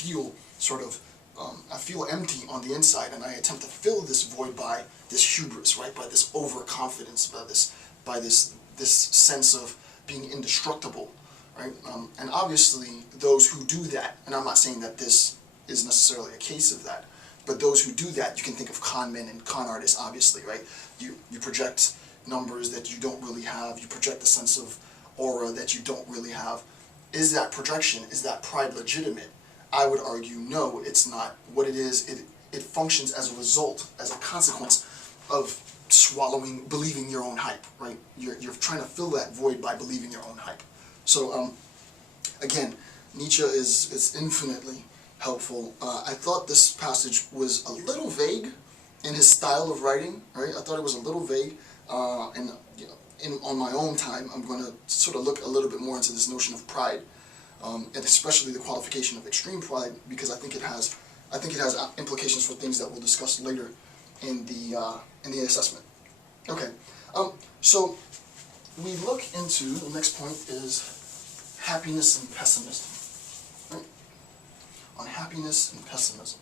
feel sort of, I feel empty on the inside, and I attempt to fill this void by this hubris, right? By this overconfidence, by this sense of being indestructible, right? And obviously, those who do that, and I'm not saying that this is necessarily a case of that, but those who do that, you can think of con men and con artists, obviously, right? You project numbers that you don't really have. You project a sense of aura that you don't really have. Is that projection, is that pride legitimate? I would argue, no, it's not. What it is, it functions as a result, as a consequence of swallowing, believing your own hype, right? You're trying to fill that void by believing your own hype. So, again, Nietzsche is infinitely helpful. I thought this passage was a little vague in his style of writing, right? I thought it was a little vague, and you know, on my own time, I'm going to sort of look a little bit more into this notion of pride, and especially the qualification of extreme pride, because I think it has implications for things that we'll discuss later in the assessment. Okay, so we look into the next point is happiness and pessimism. Right? On happiness and pessimism.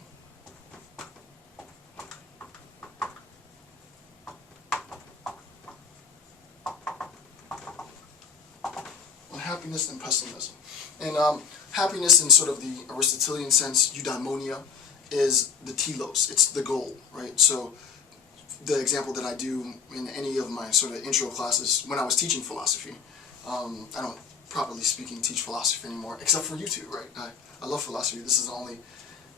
Happiness and pessimism. And happiness in sort of the Aristotelian sense, eudaimonia, is the telos, it's the goal, right? So the example that I do in any of my sort of intro classes when I was teaching philosophy, I don't properly speaking teach philosophy anymore, except for you two, right? I love philosophy. This is the only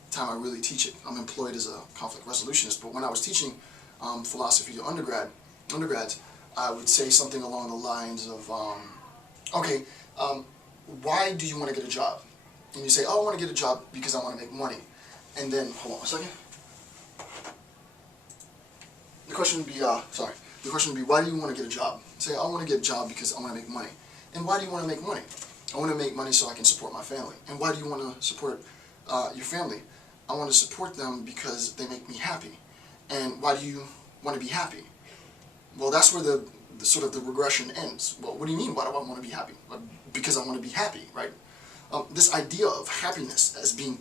time I really teach it. I'm employed as a conflict resolutionist, but when I was teaching philosophy to undergrads, I would say something along the lines of, okay, why do you want to get a job? And you say, oh, I want to get a job because I want to make money. And then, hold on a second. The question would be, the question would be, why do you want to get a job? Say, I want to get a job because I want to make money. And why do you want to make money? I want to make money so I can support my family. And why do you want to support your family? I want to support them because they make me happy. And why do you want to be happy? Well, that's where the sort of the regression ends. Well, what do you mean, why do I want to be happy? Because I want to be happy, right? This idea of happiness as being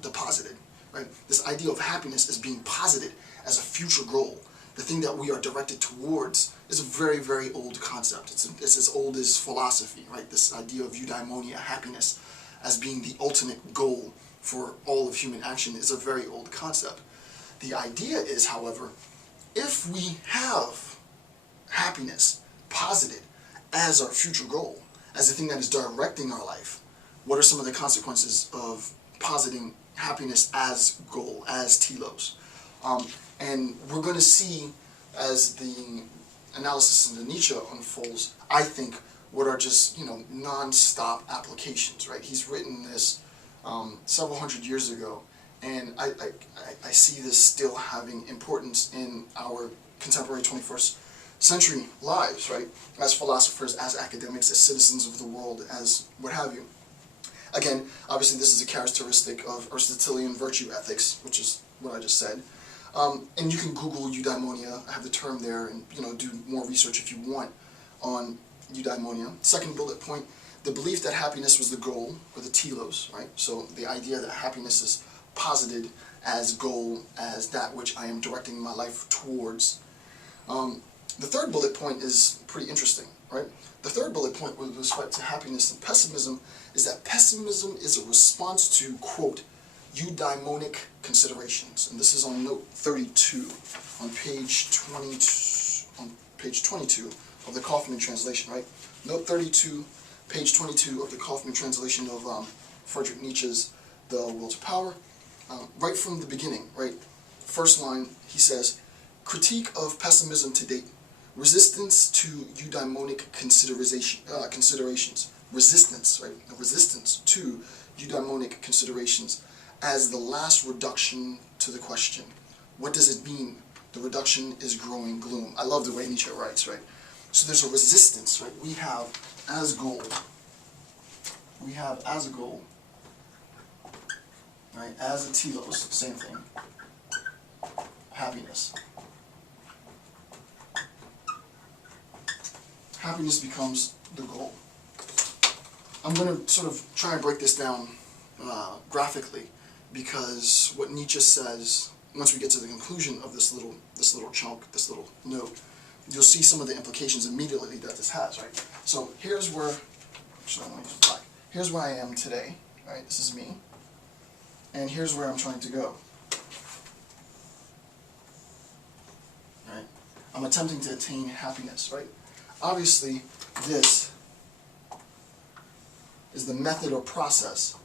deposited, right? This idea of happiness as being posited as a future goal, the thing that we are directed towards, is a very, very old concept. It's as old as philosophy, right? This idea of eudaimonia, happiness, as being the ultimate goal for all of human action is a very old concept. The idea is, however, if we have happiness posited as our future goal, as the thing that is directing our life, what are some of the consequences of positing happiness as goal, as telos? And we're going to see, as the analysis into Nietzsche unfolds, I think, what are just, non-stop applications, right? He's written this several hundred years ago, and I see this still having importance in our contemporary 21st century lives, right? As philosophers, as academics, as citizens of the world, as what have you. Again, obviously this is a characteristic of Aristotelian virtue ethics, which is what I just said. And you can Google eudaimonia, I have the term there, and do more research if you want on eudaimonia. Second bullet point, the belief that happiness was the goal, or the telos, right? So the idea that happiness is posited as goal, as that which I am directing my life towards. The third bullet point is pretty interesting, right? The third bullet point with respect to happiness and pessimism is that pessimism is a response to, quote, eudaimonic considerations. And this is on note 32 on page 22 of the Kaufman translation, right? Note 32, page 22 of the Kaufman translation of Friedrich Nietzsche's The Will to Power. Right from the beginning, right? First line, he says, critique of pessimism to date. Resistance to eudaimonic considerations. Resistance, right? A resistance to eudaimonic considerations as the last reduction to the question. What does it mean? The reduction is growing gloom. I love the way Nietzsche writes, right? So there's a resistance, right? We have as goal, right? As a telos, same thing. Happiness. Happiness becomes the goal. I'm going to sort of try and break this down graphically, because what Nietzsche says, once we get to the conclusion of this little chunk, this little note, you'll see some of the implications immediately that this has, right? So here's where, actually let me use black. Here's where I am today, right? This is me, and here's where I'm trying to go. Right? I'm attempting to attain happiness, right? Obviously, this is the method or process.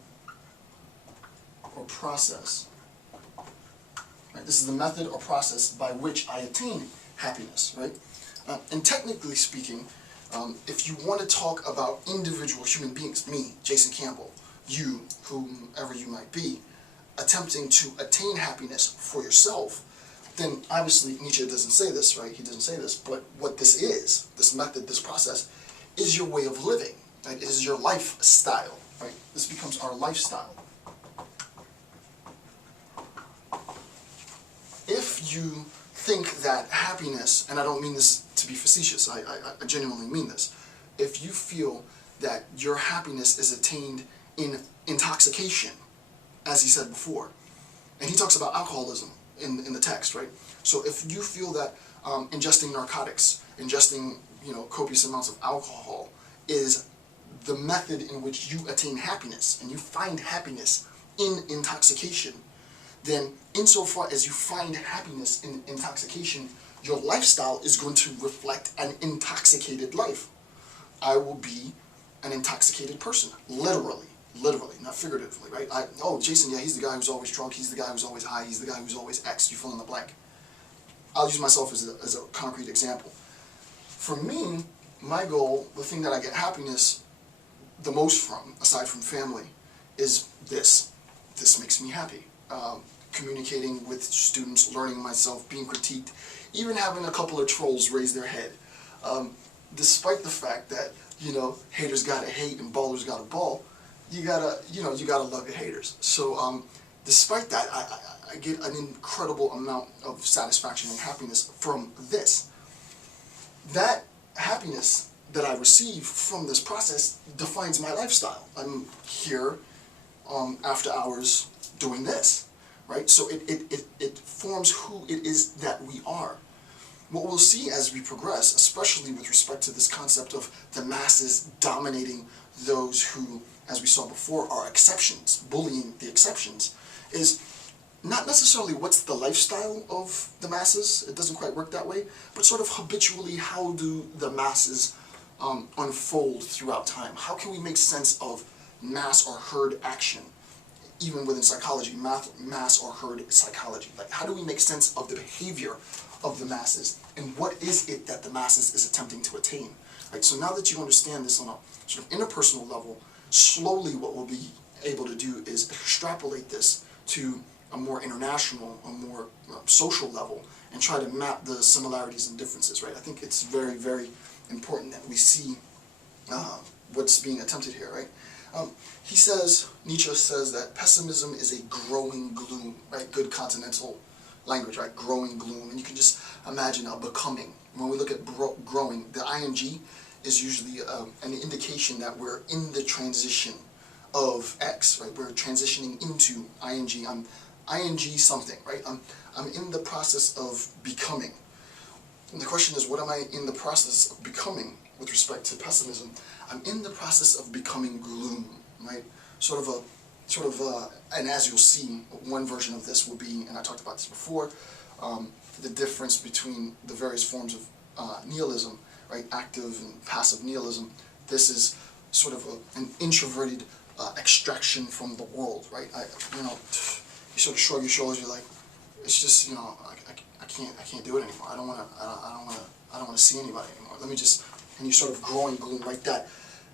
Right? This is the method or process by which I attain happiness, right? And technically speaking, if you want to talk about individual human beings, me, Jason Campbell, you, whomever you might be, attempting to attain happiness for yourself, then obviously Nietzsche doesn't say this, right? He doesn't say this, but what this is, this method, this process, is your way of living, right? It is your lifestyle, right? This becomes our lifestyle. If you think that happiness, and I don't mean this to be facetious, I genuinely mean this, if you feel that your happiness is attained in intoxication, as he said before, and he talks about alcoholism in the text, right? So if you feel that ingesting narcotics, ingesting copious amounts of alcohol is the method in which you attain happiness, and you find happiness in intoxication, then insofar as you find happiness in intoxication, your lifestyle is going to reflect an intoxicated life. I will be an intoxicated person, literally, not figuratively, right? Oh, Jason, yeah, he's the guy who's always drunk, he's the guy who's always high, he's the guy who's always X, you fill in the blank. I'll use myself as a concrete example. For me, my goal, the thing that I get happiness the most from, aside from family, is this. This makes me happy. Communicating with students, learning myself, being critiqued, even having a couple of trolls raise their head. Despite the fact that, haters gotta hate and ballers gotta ball, you gotta love your haters. So, despite that, I get an incredible amount of satisfaction and happiness from this. That happiness that I receive from this process defines my lifestyle. I'm here after hours doing this, right? So it forms who it is that we are. What we'll see as we progress, especially with respect to this concept of the masses dominating those who, as we saw before, are exceptions, bullying the exceptions, is not necessarily what's the lifestyle of the masses, it doesn't quite work that way, but sort of habitually how do the masses unfold throughout time. How can we make sense of mass or herd action, even within psychology, mass or herd psychology? Like, how do we make sense of the behavior of the masses, and what is it that the masses is attempting to attain? Right, so now that you understand this on a sort of interpersonal level, slowly what we'll be able to do is extrapolate this to a more international, a more social level, and try to map the similarities and differences, right? I think it's very, very important that we see what's being attempted here, right? Nietzsche says that pessimism is a growing gloom, right? Good continental language, right? Growing gloom. And you can just imagine a becoming. When we look at growing, the ing is usually an indication that we're in the transition of X, right? We're transitioning into ing. I'm ing something, right? I'm in the process of becoming. And the question is, what am I in the process of becoming with respect to pessimism? I'm in the process of becoming gloom, right? And as you'll see, one version of this will be, and I talked about this before, the difference between the various forms of nihilism, right? Active and passive nihilism. This is sort of an introverted extraction from the world, right? You sort of shrug your shoulders. You're like, it's just, I can't do it anymore. I don't want to see anybody anymore. And you sort of grow in gloom, right?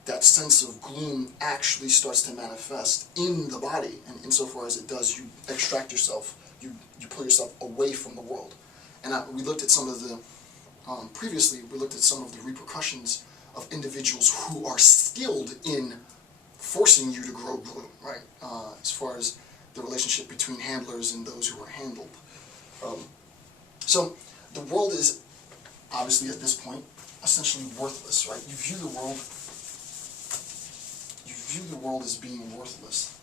That sense of gloom actually starts to manifest in the body, and insofar as it does, you extract yourself, you pull yourself away from the world. And we looked at some of the, previously, we looked at some of the repercussions of individuals who are skilled in forcing you to grow gloom, right? As far as the relationship between handlers and those who are handled. So the world is, obviously at this point, essentially worthless, right? You view the world as being worthless.